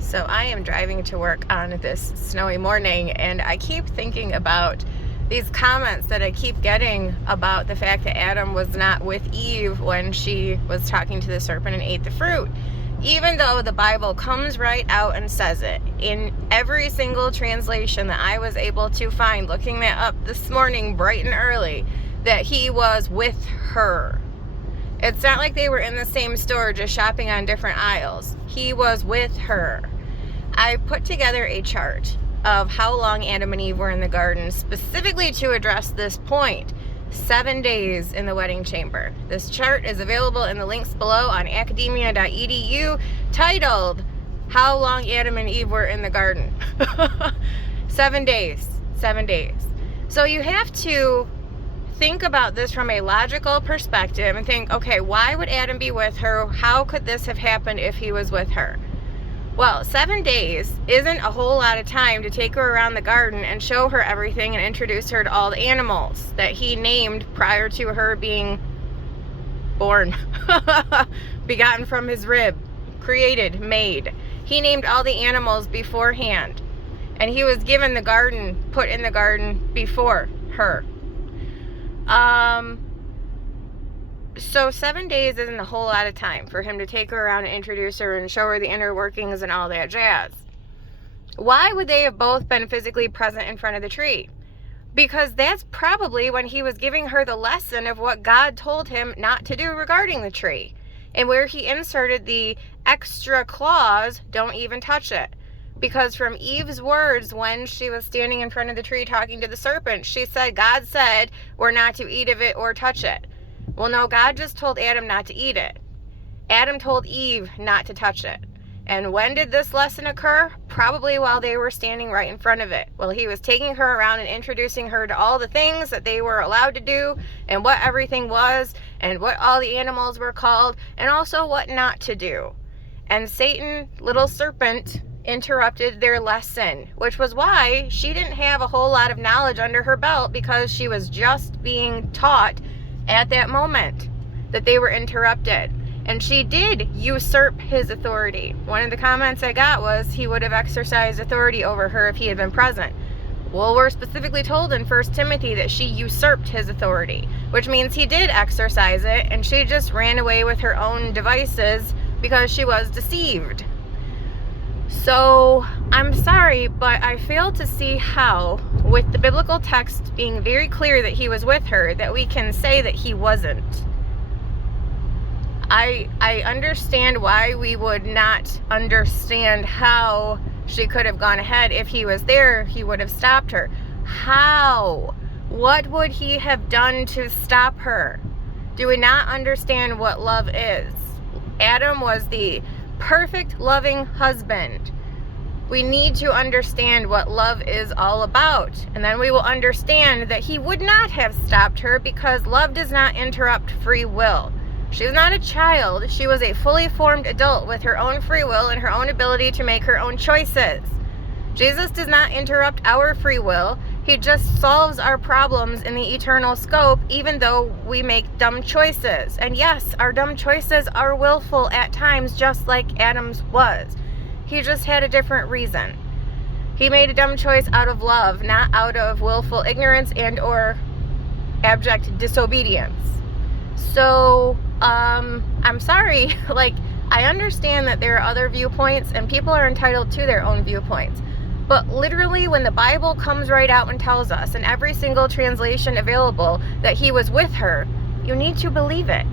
So I am driving to work on this snowy morning, and I keep thinking about these comments that I keep getting about the fact that Adam was not with Eve when she was talking to the serpent and ate the fruit. Even though the Bible comes right out and says it in every single translation that I was able to find, looking that up this morning bright and early, that he was with her. It's not like they were in the same store just shopping on different aisles. He was with her. I put together a chart of how long Adam and Eve were in the garden, specifically to address this point. 7 days in the wedding chamber. This chart is available in the links below on academia.edu, titled How Long Adam and Eve Were in the Garden. 7 days. 7 days. So you have to think about this from a logical perspective and think, okay, why would Adam be with her? How could this have happened if he was with her? Well, 7 days isn't a whole lot of time to take her around the garden and show her everything and introduce her to all the animals that he named prior to her being born, begotten from his rib, created, made. He named all the animals beforehand, and he was given the garden, put in the garden before her. So 7 days isn't a whole lot of time for him to take her around and introduce her and show her the inner workings and all that jazz. Why would they have both been physically present in front of the tree? Because that's probably when he was giving her the lesson of what God told him not to do regarding the tree, and where he inserted the extra clause, don't even touch it. Because from Eve's words when she was standing in front of the tree talking to the serpent, she said, God said we're not to eat of it or touch it. Well, no, God just told Adam not to eat it. Adam told Eve not to touch it. And when did this lesson occur? Probably while they were standing right in front of it. Well, he was taking her around and introducing her to all the things that they were allowed to do, and what everything was, and what all the animals were called, and also what not to do. And Satan, little serpent, interrupted their lesson, which was why she didn't have a whole lot of knowledge under her belt, because she was just being taught at that moment that they were interrupted. And she did usurp his authority. One of the comments I got was he would have exercised authority over her if he had been present. Well, we're specifically told in 1 Timothy that she usurped his authority, which means he did exercise it, and she just ran away with her own devices because she was deceived. So, I'm sorry, but I fail to see how, with the biblical text being very clear that he was with her, that we can say that he wasn't. I understand why we would not understand how she could have gone ahead. If he was there, he would have stopped her. How? What would he have done to stop her? Do we not understand what love is? Adam was the perfect loving husband. We need to understand what love is all about, and then we will understand that he would not have stopped her, because love does not interrupt free will. She was not a child. She was a fully formed adult with her own free will and her own ability to make her own choices. Jesus does not interrupt our free will. He just solves our problems in the eternal scope, even though we make dumb choices. And yes, our dumb choices are willful at times, just like Adam's was. He just had a different reason. He made a dumb choice out of love, not out of willful ignorance and or abject disobedience. So, I'm sorry, I understand that there are other viewpoints and people are entitled to their own viewpoints. But literally, when the Bible comes right out and tells us in every single translation available that he was with her, you need to believe it.